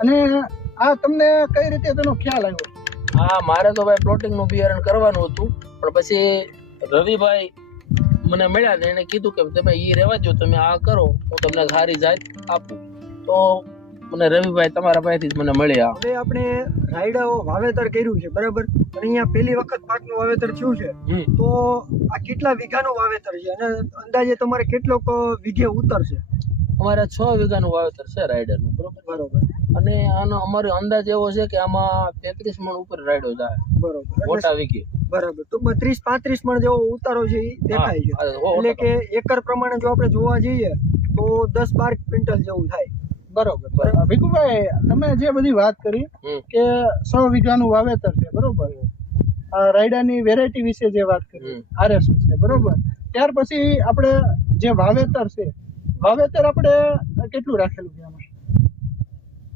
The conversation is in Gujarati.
અને આ તમને કઈ રીતે તેનો ખ્યાલ આવ્યો? હા, મારે તો ભાઈ પ્લોટિંગ નું બિયારણ કરવાનું હતું, પણ પછી રવિભાઈ મને મળ્યા ને એને કીધું કે તમે ઈ રહેવા દો, તમે આ કરો, હું તમને સારી જાત આપું. તો મને રવિભાઈ તમારા પાસેથી જ મને મળ્યા. હવે આપણે રાયડાઓ વાવેતર કર્યું છે, બરાબર? અને અહીંયા પહેલી વખત પાકનું વાવેતર થયું છે, તો આ કેટલા વીઘાનું વાવેતર છે અને અંદાજે તમારે કેટલોક વીઘે ઉતરશે? અમારે 6 વીઘાનું વાવેતર છે રાયડાનું, બરોબર. અને આનો અમારો અંદાજ એવો છે કે આમાં 33 મણ ઉપર રાયડો જાય, બરોબર. મોટા વીઘે. બરાબર. ટૂંકમાં 30-35 મણ જેવો ઉતારો છે એ દેખાય છે. હા, એટલે કે એકર પ્રમાણે જો આપણે જોવા જઈએ તો 10-12 ક્વિન્ટલ જેવું થાય. બરોબર. ભીખુભાઈ, તમે જે બધી વાત કરી કે 100 વીઘાનું વાવેતર છે, બરોબર, રાયડાની વેરાયટી વિશે જે વાત કરી, RS છે, બરોબર, ત્યાર પછી આપણે જે વાવેતર છે, વાવેતર આપણે કેટલું રાખેલું છે આમાં?